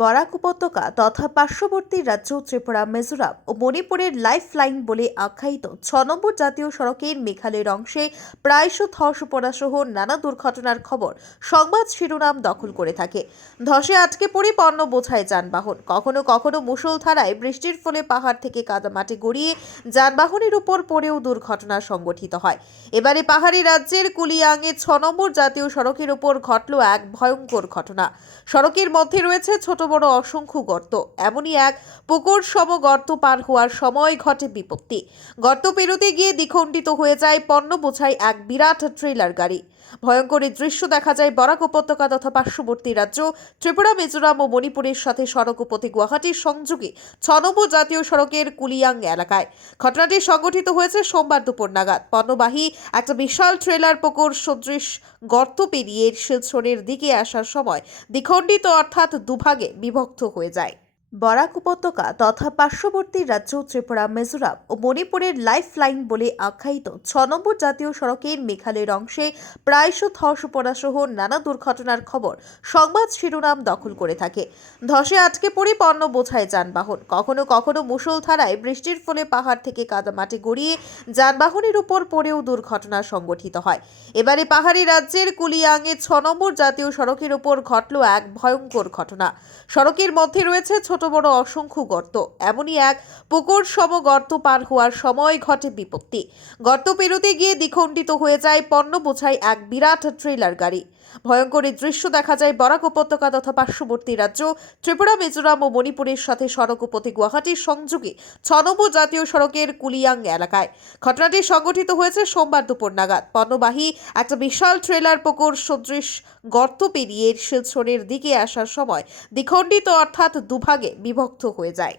বরাক উপত্যকা তথা পার্শ্ববর্তী রাজ্য ত্রিপুরা, মিজোরাম ও মণিপুরের লাইফ লাইন বলে আখ্যায়িত 6 নম্বর জাতীয় সড়কের মেঘালয়ের অংশে প্রায়শ ধস পড়া সহ নানা দুর্ঘটনার খবর সংবাদ শিরোনাম দখল করে থাকে। ধসে আটকে পড়ে পণ্য বোঝাই যানবাহন, কখনো কখনো মুষলধারায় বৃষ্টির ফলে পাহাড় থেকে কাদামাটি গড়িয়ে যানবাহনের উপর পড়েও দুর্ঘটনা সংঘটিত হয়। এবারে পাহাড়ি রাজ্যের কুলিয়াংয়ে 6 নম্বর জাতীয় সড়কের উপর ঘটল এক ভয়ঙ্কর ঘটনা। সড়কের মধ্যে রয়েছে ছোট বড় অসংখ্য গর্ত। এমনই এক পুকুর সম গর্ত পার হওয়ার সময় ঘটে বিপত্তি। গর্ত পেরোতে গিয়ে দ্বিখণ্ডিত হয়ে যায় পণ্য বোঝাই এক বিরাট ট্রেলার গাড়ি। ভয়ঙ্কর এই দৃশ্য দেখা যায় বরাক উপত্যকা তথা পার্শ্ববর্তী রাজ্য ত্রিপুরা, মিজোরাম ও মণিপুরের সাথে সড়ক পথে গুয়াহাটির সংযোগে 6 নম্বর জাতীয় সড়কের কুলিয়াং এলাকায়। ঘটনাটি সংঘটিত হয়েছে সোমবার দুপুর নাগাদ। পণ্যবাহী একটা বিশাল ট্রেলার পুকুর সদৃশ গর্ত পেরিয়ে শিলচরের দিকে আসার সময় দ্বিখণ্ডিত অর্থাৎ দুভাগে বিভক্ত হয়ে যায়। বরাক উপত্যকা তথা পার্শ্ববর্তী রাজ্য ত্রিপুরা, মিজোরাম ও মণিপুরের লাইফ লাইন বলে আখ্যায়িত 6 নম্বর জাতীয় সড়কের মেঘালয়ের অংশে প্রায়শ ধস পড়া সহ নানা দুর্ঘটনার খবর সংবাদ শিরোনাম দখল করে থাকে। ধসে আটকে পড়ে পণ্য বোঝাই যানবাহন, কখনো কখনো মুষলধারায় বৃষ্টির ফলে পাহাড় থেকে কাদামাটি গড়িয়ে যানবাহনের উপর পড়েও দুর্ঘটনা সংঘটিত হয়। এবারে পাহাড়ি রাজ্যের কুলিয়াংয়ে 6 নম্বর জাতীয় সড়কের উপর ঘটল এক ভয়ঙ্কর ঘটনা। সড়কের মধ্যে রয়েছে ছোট বড় অসংখ্য গর্ত। এমনই এক পুকুর সম গর্ত পার হওয়ার সময় ঘটে বিপত্তি। গর্ত পেরোতে গিয়ে দ্বিখণ্ডিত হয়ে যায় পণ্য বোঝাই এক বিরাট ট্রেলার গাড়ি। ভয়ঙ্কর এই দৃশ্য দেখা যায় বরাক উপত্যকা তথা পার্শ্ববর্তী রাজ্য ত্রিপুরা, মিজোরাম ও মণিপুরের সাথে সড়ক পথে গুয়াহাটির সংযোগে 6 নম্বর জাতীয় সড়কের কুলিয়াং এলাকায়। ঘটনাটি সংঘটিত হয়েছে সোমবার দুপুর নাগাদ। পণ্যবাহী একটা বিশাল ট্রেলার পুকুর সদৃশ গর্ত পেরিয়ে শিলচরের দিকে আসার সময় দ্বিখণ্ডিত অর্থাৎ দুভাগে বিভক্ত হয়ে যায়।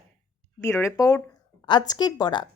ব্যুরো রিপোর্ট, আজকের বরাক।